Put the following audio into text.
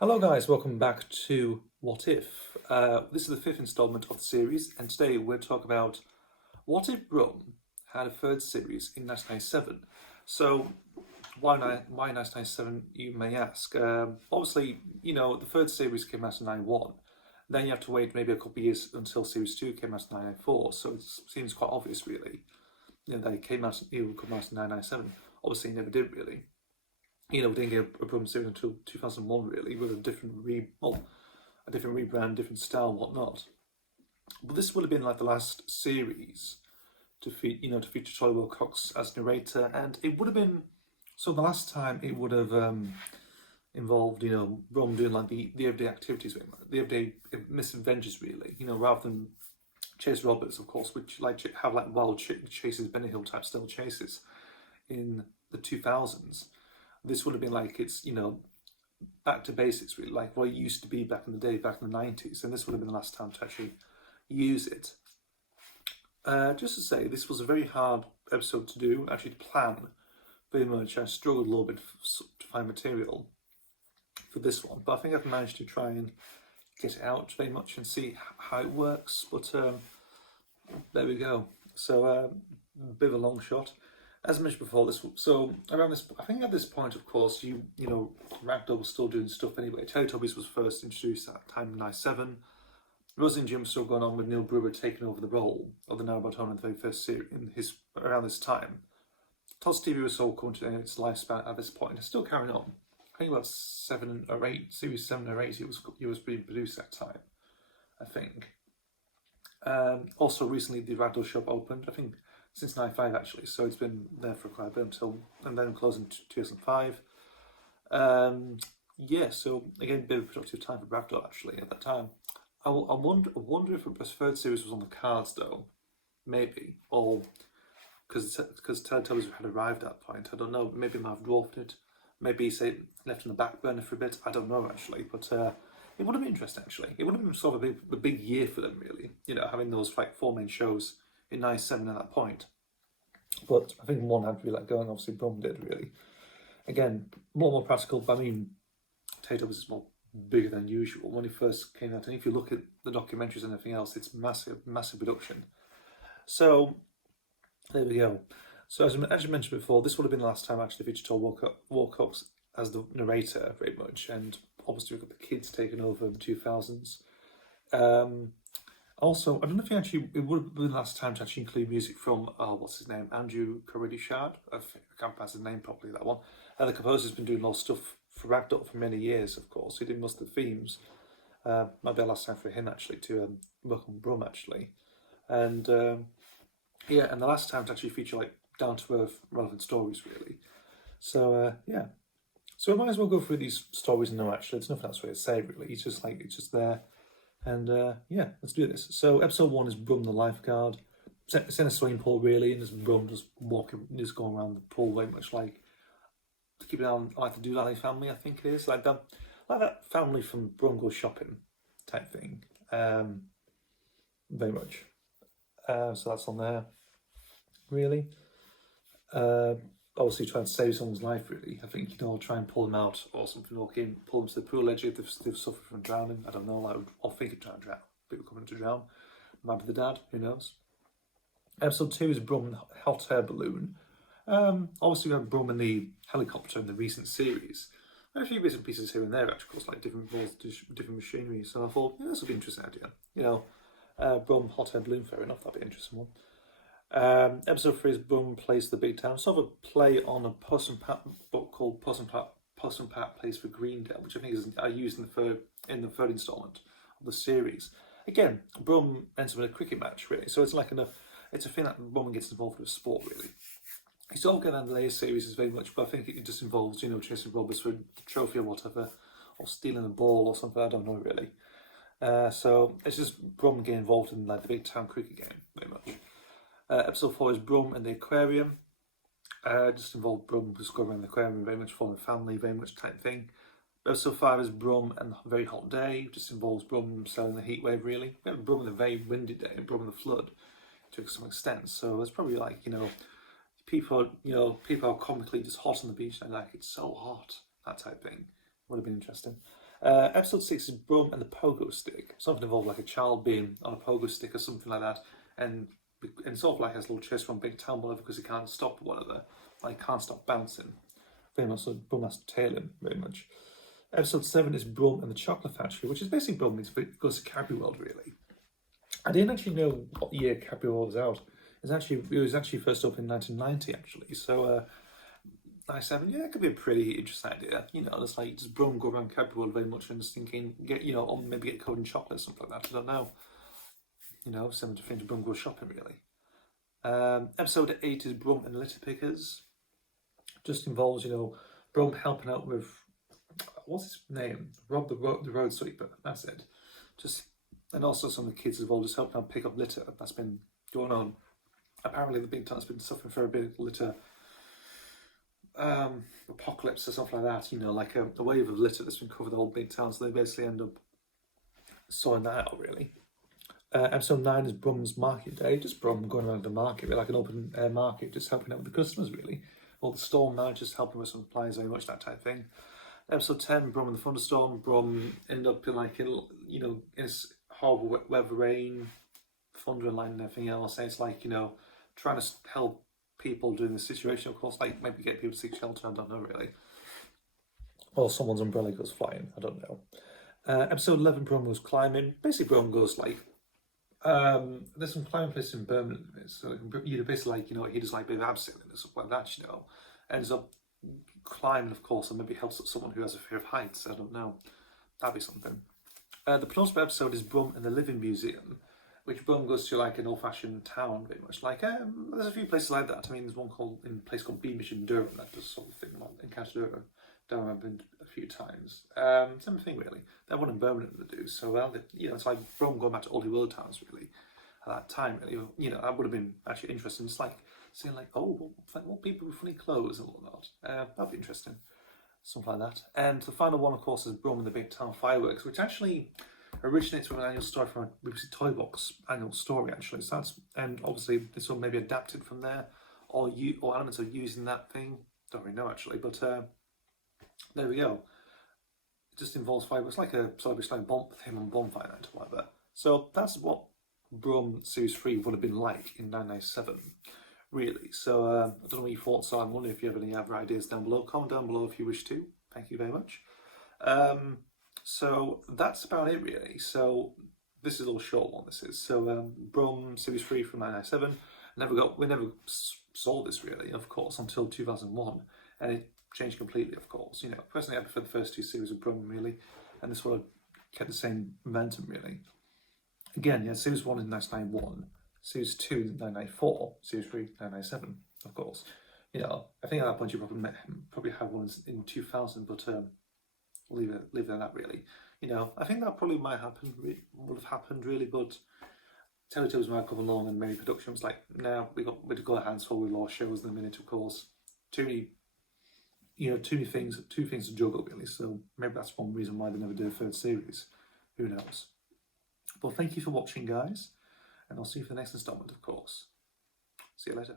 Hello guys, welcome back to What If. This is the fifth installment of the series, and today we're talking about what if Brum had a third series in 1997. So, why 1997, you may ask? Obviously, the third series came out in 91. Then you have to wait maybe a couple of years until series 2 came out in 1994, so it seems quite obvious, really. They it would come out in 1997. Obviously, it never did, really. We didn't get a Brum series until 2001, really, with a different rebrand, different style, and whatnot. But this would have been like the last series to feature Charlie Wilcox as narrator, and it would have been so. The last time it would have involved, Brum doing like the everyday activities, the everyday misadventures, really. Rather than Chase Roberts, of course, which have wild chases, Benny Hill type style chases in the 2000s. This would have been like it's back to basics, really, like what it used to be back in the day, back in the 90s, and this would have been the last time to actually use it. Just to say, this was a very hard episode to do, actually to plan very much. I struggled a little bit to find material for this one, but I think I've managed to try and get it out very much and see how it works, but there we go. So a bit of a long shot. As I mentioned before, I think at this point, of course, Ragdoll was still doing stuff anyway. Teletubbies was first introduced at that time in 97. Rosie and Jim was still going on with Neil Brewer taking over the role of the narrator in the very first series around this time. Todd's TV was still coming to its lifespan at this point. It's still carrying on. I think about series 7 or 8, it was being produced at that time, I think. Also, recently the Ragdoll shop opened, I think, since 95 actually, so it's been there for quite a bit and then closed in 2005. So again, a bit of a productive time for Ragdoll actually at that time. I wonder if a third series was on the cards though, maybe, or because Teletubbies had arrived at that point. I don't know. Maybe might have dwarfed it. Maybe left on the back burner for a bit. I don't know actually, but it would have been interesting actually. It would have been sort of a big year for them really. Having those like 4 main shows in 97 at that point. But I think one had to be let go, and obviously Brum did, really. Again, a lot more practical, but I mean, Teletubbies is more bigger than usual when it first came out. And if you look at the documentaries and everything else, it's massive production. So, there we go. So, as you mentioned before, this would have been the last time I actually featured Todd Wilcox as the narrator, very much. And obviously, we've got the kids taking over in the 2000s. Also, I don't know if it would have been the last time to actually include music from, what's his name, Andrew Corradi-Shard. I can't pronounce his name properly, that one. The composer's been doing a lot of stuff for Ragdoll for many years, of course. He did most of the themes. Might be the last time for him, actually, to work on Brum, actually. And, and the last time to actually feature, like, down-to-earth, relevant stories, really. So, So we might as well go through these stories and actually, there's nothing else really to say, really. It's just there. And let's do this. So episode 1 is Brum the Lifeguard. It's in a swimming pool really, and there's Brum just going around the pool very much like to keep it on like the Doolally family, I think it is. Like that family from Brum Goes Shopping type thing. Very much. So that's on there. Really. Obviously trying to save someone's life really. I think, try and pull them out or something, or pull them to the pool edge if they've suffered from drowning. I don't know, or think of trying to drown. People coming to drown. Might be the dad, who knows. Episode 2 is Brum Hot Air Balloon. Obviously we have Brum in the helicopter in the recent series. There are a few bits and pieces here and there, actually, of course, like different machinery. So I thought, this would be an interesting idea. Brum Hot Air Balloon, fair enough, that'd be an interesting one. Episode 3 is Brum Plays the Big Town. Sort of a play on a Puss and Pat book called Puss and Pat Plays for Greendale, which I think is used in the third installment of the series. Again, Brum ends up in a cricket match, really. So it's like it's a thing that Brum gets involved with sport, really. It's all going on in the later series is very much, but I think it just involves, chasing Roberts for the trophy or whatever, or stealing a ball or something. I don't know really. So it's just Brum getting involved in like the big town cricket game, very much. Episode 4 is Brum and the Aquarium. Just involved Brum just going around the aquarium, very much for the family, very much type thing. Episode 5 is Brum and a Very Hot Day. Just involves Brum selling the heat wave, really. We have Brum and a Very Windy Day and Brum and the Flood to some extent. So it's probably like, people are comically just hot on the beach and like, it's so hot, that type thing. Would have been interesting. Episode 6 is Brum and the Pogo Stick. Something involved like a child being on a pogo stick or something like that, and sort of like has a little chase from big town, whatever, because he can't stop whatever. Like, can't stop bouncing. Very much so Brum has to tail him, very much. Episode 7 is Brum and the Chocolate Factory, which is basically Brum means it goes to Cadbury World, really. I didn't actually know what year Cadbury World was out. It was actually first opened in 1990, actually. So, 97, yeah, it could be a pretty interesting idea. You know, it's like, does Brum go around Cadbury World very much and just thinking, or maybe get covered in chocolate or something like that? I don't know. You know, similar to things Brum goes shopping, really. Episode 8 is Brum and the Litter Pickers. Just involves, Brum helping out with, what's his name? Rob the road sweeper, that's it. And also some of the kids involved just helping out pick up litter. That's been going on. Apparently the big town's been suffering for a bit of litter apocalypse or something like that, like a wave of litter that's been covered the whole big town, so they basically end up sorting that out, really. Episode 9 is Brum's Market Day, just Brum going around the market, like an open air market, just helping out with the customers, really. Or the storm now, just helping with some supplies, very much that type of thing. Episode 10, Brum and the Thunderstorm. Brum end up in this horrible weather, rain, thunder and lightning and everything else. And it's like, trying to help people during the situation, of course, like maybe get people to seek shelter, I don't know really. Or someone's umbrella goes flying, I don't know. Episode 11, Brum goes climbing. Basically, Brum goes like, there's some climbing places in Birmingham, so basically like, he does like a bit of abseiling and stuff like that, ends up climbing, of course, and maybe helps someone who has a fear of heights, I don't know. That'd be something. The penultimate episode is Brum and the Living Museum, which Brum goes to like an old-fashioned town, very much. Like, there's a few places like that. I mean, there's one in a place called Beamish in Durham that does sort of thing, in County Durham I've been a few times. Same thing, really. That one in Birmingham they do. So, it's like Brum going back to oldie world towns, really, at that time, really. That would have been actually interesting. It's like seeing, like, what people with funny clothes and whatnot. That'd be interesting. Something like that. And the final one, of course, is Brum and the Big Town Fireworks, which actually originates from an annual story from a BBC Toy Box annual story, actually. So and obviously this one may be adapted from there, or elements of using that thing. Don't really know, actually, but there we go. It just involves fireworks, like a celebration like him on Bonfire Night or whatever. So that's what Brum Series 3 would have been like in 1997. Really. So I don't know what your thoughts are. I'm wondering if you have any other ideas down below. Comment down below if you wish to. Thank you very much. So that's about it, really. So this is a little short one, this is. So Brum Series 3 from 1997. We never saw this, really, of course, until 2001. And it changed completely, of course. Personally, I prefer the first two series of Brum, really. And this would have kept the same momentum, really. Again, yeah, Series 1 in 1991. Series 2 in 1994, Series 3 1997, of course. I think at that point you probably had one in 2000, but leave it at that, really. I think that probably would have happened, really, but Teletubbies might come along and maybe production was like, no, we've got our hands full with law shows in a minute, of course. Too many things to juggle, really, so maybe that's one reason why they never did a third series. Who knows? Well, thank you for watching, guys. And I'll see you for the next installment, of course. See you later.